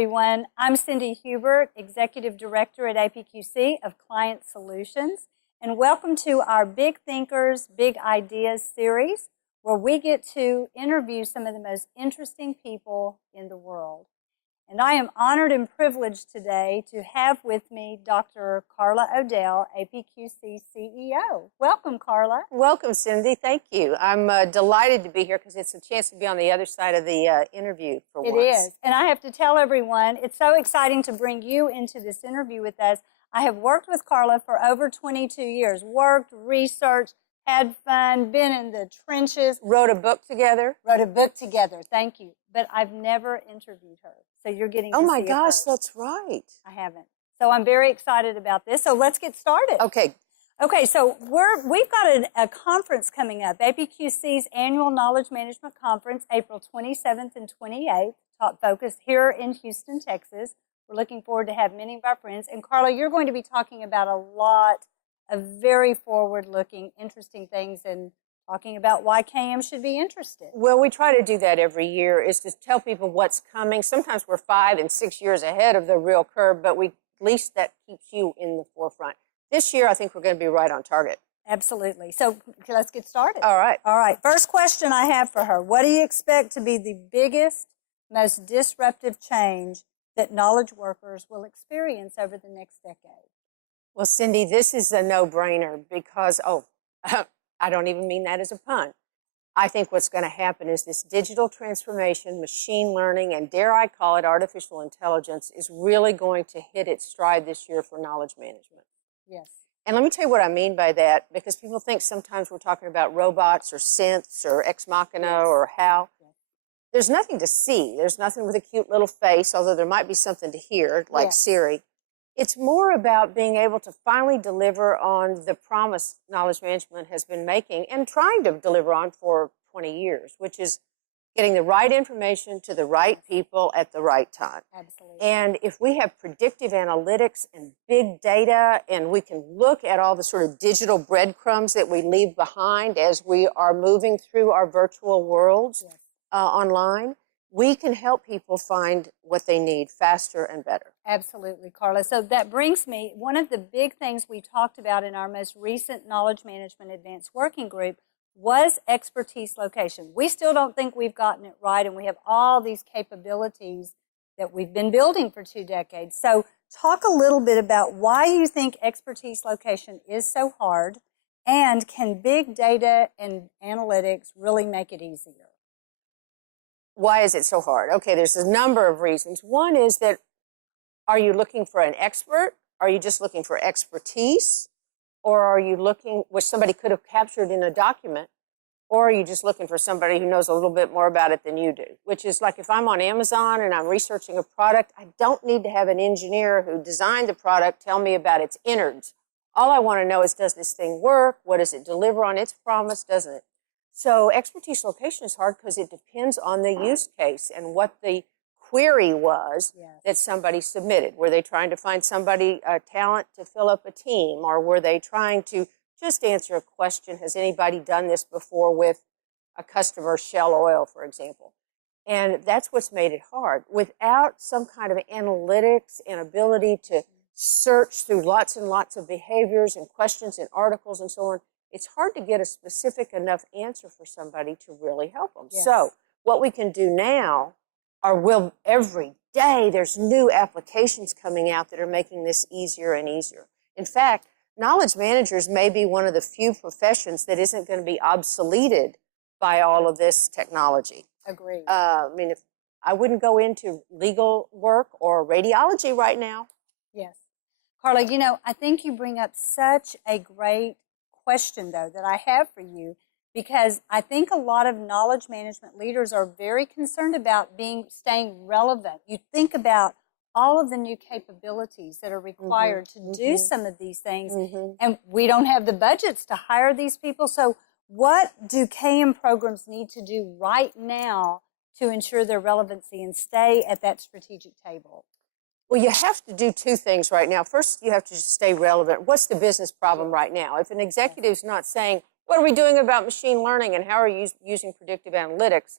everyone. I'm Cindy Hubert, Executive Director at APQC of Client Solutions, and welcome to our Big Thinkers, Big Ideas series, where we get to interview some of the most interesting people in the world. And I am honored and privileged today to have with me Dr. Carla O'Dell, APQC CEO. Welcome, Carla. Welcome, Cindy. Thank you. I'm delighted to be here because it's a chance to be on the other side of the interview for once. It is. And I have to tell everyone, it's so exciting to bring you into this interview with us. I have worked with Carla for over 22 years, worked, researched, had fun, been in the trenches. Wrote a book together. Thank you. But I've never interviewed her. So you're getting to Oh my see gosh, her. that's right. I haven't. So I'm very excited about this. So let's get started. Okay. Okay, so we've got a conference coming up, APQC's Annual Knowledge Management Conference, April 27th and 28th, top focus here in Houston, Texas. We're looking forward to have many of our friends. And Carla, you're going to be talking about a lot of very forward-looking, interesting things and talking about why KM should be interested. Well, we try to do that every year, is to tell people what's coming. Sometimes we're 5 and 6 years ahead of the real curve, but at least that keeps you in the forefront. This year, I think we're going to be right on target. Absolutely. So let's get started. All right. All right. First question I have for her. What do you expect to be the biggest, most disruptive change that knowledge workers will experience over the next decade? Well, Cindy, this is a no-brainer because, I don't even mean that as a pun. I think what's going to happen is this digital transformation, machine learning, and dare I call it artificial intelligence, is really going to hit its stride this year for knowledge management. Yes. And let me tell you what I mean by that, because people think sometimes we're talking about robots or synths or ex machina or HAL. Yes. There's nothing to see. There's nothing with a cute little face, although there might be something to hear, like Siri. It's more about being able to finally deliver on the promise knowledge management has been making and trying to deliver on for 20 years, which is getting the right information to the right people at the right time. Absolutely. And if we have predictive analytics and big data, and we can look at all the sort of digital breadcrumbs that we leave behind as we are moving through our virtual worlds online, we can help people find what they need faster and better. Absolutely, Carla. So that brings me, one of the big things we talked about in our most recent Knowledge Management Advanced Working Group was expertise location. We still don't think we've gotten it right, and we have all these capabilities that we've been building for 2 decades. So talk a little bit about why you think expertise location is so hard, and can big data and analytics really make it easier? Why is it so hard? Okay, there's a number of reasons. One is that, are you looking for an expert? Are you just looking for expertise? Or are you looking, which somebody could have captured in a document, or are you just looking for somebody who knows a little bit more about it than you do? Which is like if I'm on Amazon and I'm researching a product, I don't need to have an engineer who designed the product tell me about its innards. All I want to know is, does this thing work? What does it deliver on its promise? Doesn't it? So expertise location is hard because it depends on the use case and what the query was that somebody submitted. Were they trying to find somebody, talent to fill up a team, or were they trying to just answer a question? Has anybody done this before with a customer, Shell Oil, for example? And that's what's made it hard. Without some kind of analytics and ability to search through lots and lots of behaviors and questions and articles and so on, it's hard to get a specific enough answer for somebody to really help them. Yes. So what we can do now, every day there's new applications coming out that are making this easier and easier. In fact, knowledge managers may be one of the few professions that isn't going to be obsoleted by all of this technology. Agreed. If I wouldn't go into legal work or radiology right now. Yes. Carla, I think you bring up such a great question, though, that I have for you, because I think a lot of knowledge management leaders are very concerned about staying relevant. You think about all of the new capabilities that are required to do some of these things, and we don't have the budgets to hire these people. So what do KM programs need to do right now to ensure their relevancy and stay at that strategic table? Well, you have to do 2 things right now. First, you have to just stay relevant. What's the business problem right now? If an executive's not saying, what are we doing about machine learning and how are you using predictive analytics?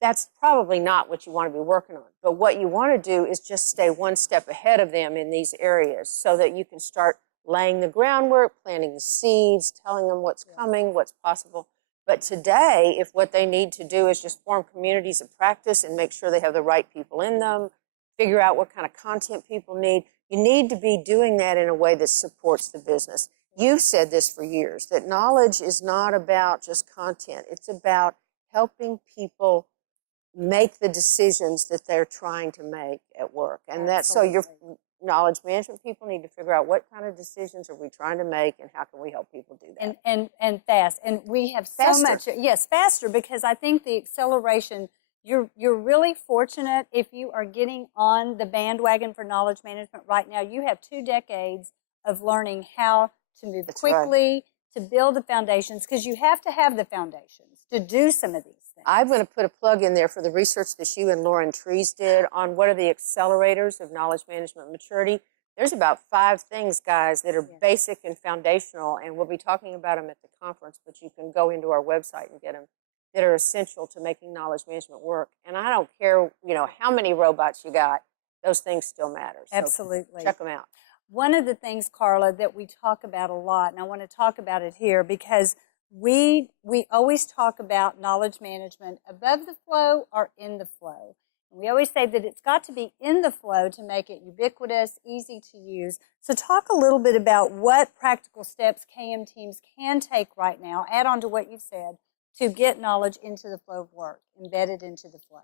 that's probably not what you want to be working on. But what you want to do is just stay one step ahead of them in these areas so that you can start laying the groundwork, planting the seeds, telling them what's coming, what's possible. But today, if what they need to do is just form communities of practice and make sure they have the right people in them, figure out what kind of content people need, you need to be doing that in a way that supports the business. You've said this for years, that knowledge is not about just content. It's about helping people make the decisions that they're trying to make at work. And that's so your knowledge management people need to figure out what kind of decisions are we trying to make and how can we help people do that. And fast. And we have so much, yes, faster, because I think the acceleration, you're really fortunate if you are getting on the bandwagon for knowledge management right now. You have 2 decades of learning how to move quickly, to build the foundations, because you have to have the foundations to do some of these things. I'm going to put a plug in there for the research that you and Lauren Trees did on what are the accelerators of knowledge management maturity. There's about 5 things, guys, that are basic and foundational, and we'll be talking about them at the conference, but you can go into our website and get them, that are essential to making knowledge management work. And I don't care, how many robots you got, those things still matter. So absolutely. Check them out. One of the things, Carla, that we talk about a lot, and I want to talk about it here because we always talk about knowledge management above the flow or in the flow. And we always say that it's got to be in the flow to make it ubiquitous, easy to use. So talk a little bit about what practical steps KM teams can take right now, add on to what you've said, to get knowledge into the flow of work, embedded into the flow.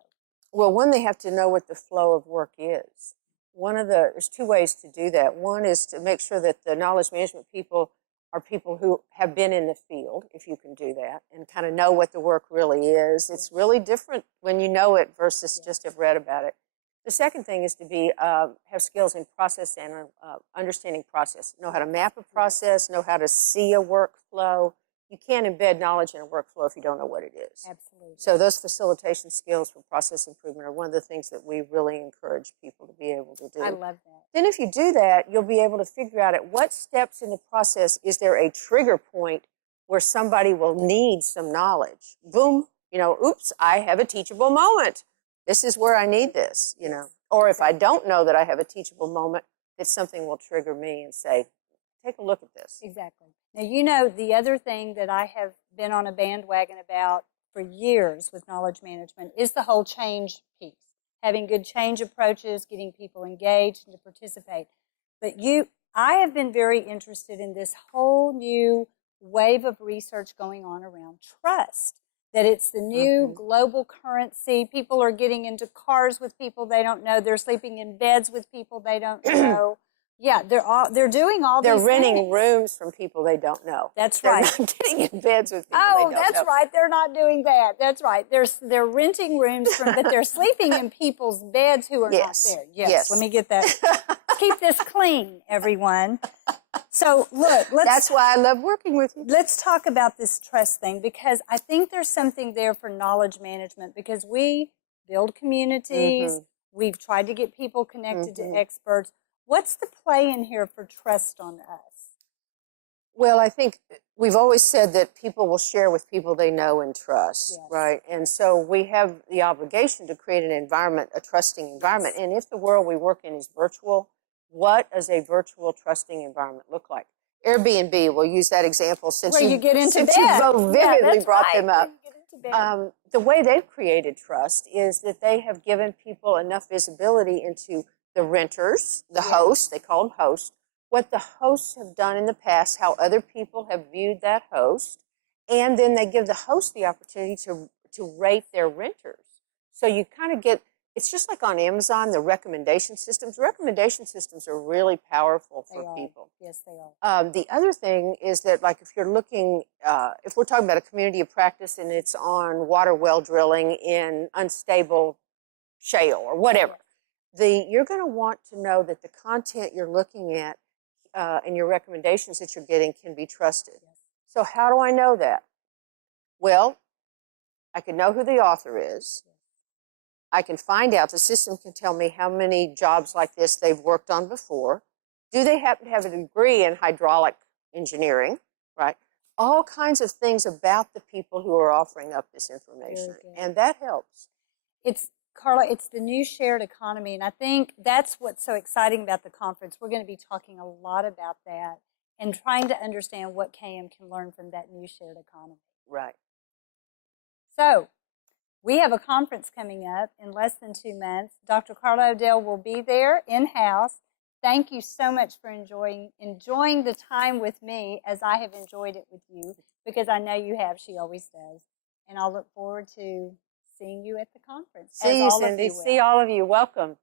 Well, one, they have to know what the flow of work is. There's 2 ways to do that. One is to make sure that the knowledge management people are people who have been in the field, if you can do that, and kind of know what the work really is. It's really different when you know it versus just have read about it. The second thing is to be have skills in process and understanding process. Know how to map a process, know how to see a workflow. You can't embed knowledge in a workflow if you don't know what it is. Absolutely. So those facilitation skills for process improvement are one of the things that we really encourage people to be able to do. I love that. Then if you do that, you'll be able to figure out at what steps in the process is there a trigger point where somebody will need some knowledge. Boom, oops, I have a teachable moment. This is where I need this, Or if I don't know that I have a teachable moment, that something will trigger me and say, take a look at this. Exactly. Now, the other thing that I have been on a bandwagon about for years with knowledge management is the whole change piece. Having good change approaches, getting people engaged and to participate. But I have been very interested in this whole new wave of research going on around trust. That it's the new global currency. People are getting into cars with people they don't know. They're sleeping in beds with people they don't know. Yeah, they're doing all these things. They're renting rooms from people they don't know. That's right. They're not getting in beds with people they don't know. Oh, that's right. They're not doing that. That's right. They're renting rooms but they're sleeping in people's beds who are not there. Yes. Let me get that. Keep this clean, everyone. So look, that's why I love working with you. Let's talk about this trust thing, because I think there's something there for knowledge management, because we build communities. We've tried to get people connected to experts. What's the play in here for trust on us? Well, I think we've always said that people will share with people they know and trust, right? And so we have the obligation to create an environment, a trusting environment. And if the world we work in is virtual, what does a virtual trusting environment look like? Airbnb, we'll use that example since you so vividly brought them up. The way they've created trust is that they have given people enough visibility into the renters, the hosts, they call them hosts, what the hosts have done in the past, how other people have viewed that host, and then they give the host the opportunity to rate their renters. So you kind of get, it's just like on Amazon, the recommendation systems. Recommendation systems are really powerful for people. Yes, they are. The other thing is that, like, if you're looking, if we're talking about a community of practice and it's on water well drilling in unstable shale or whatever, you're going to want to know that the content you're looking at and your recommendations that you're getting can be trusted. So how do I know that? Well, I can know who the author is. I can find out, the system can tell me how many jobs like this they've worked on before. Do they happen to have a degree in hydraulic engineering, right? All kinds of things about the people who are offering up this information, and that helps. it's Carla, it's the new shared economy, and I think that's what's so exciting about the conference. We're going to be talking a lot about that and trying to understand what KM can learn from that new shared economy. Right. So, we have a conference coming up in less than 2 months. Dr. Carla O'Dell will be there in-house. Thank you so much for enjoying the time with me as I have enjoyed it with you, because I know you have. She always does. And I'll look forward to seeing you at the conference. See you, Cindy. See all of you. Welcome.